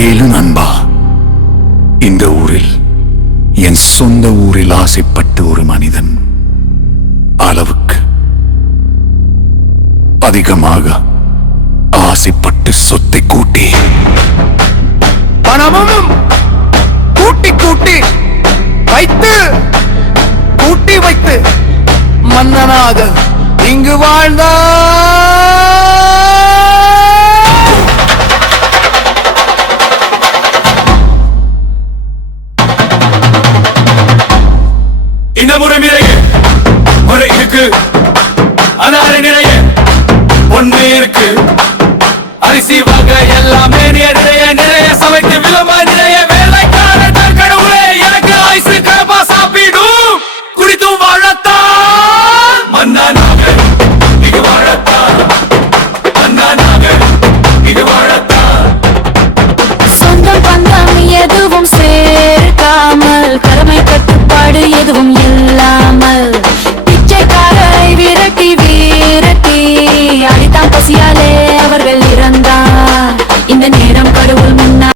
கேளு நண்பா, இந்த ஊரில், என் சொந்த ஊரில் ஆசைப்பட்டு ஒரு மனிதன் அளவுக்கு அதிகமாக ஆசைப்பட்டு சொத்தை கூட்டி பணமும் கூட்டி கூட்டி வைத்து கூட்டி வைத்து மன்னனாக இங்கு வாழ்ந்தான்.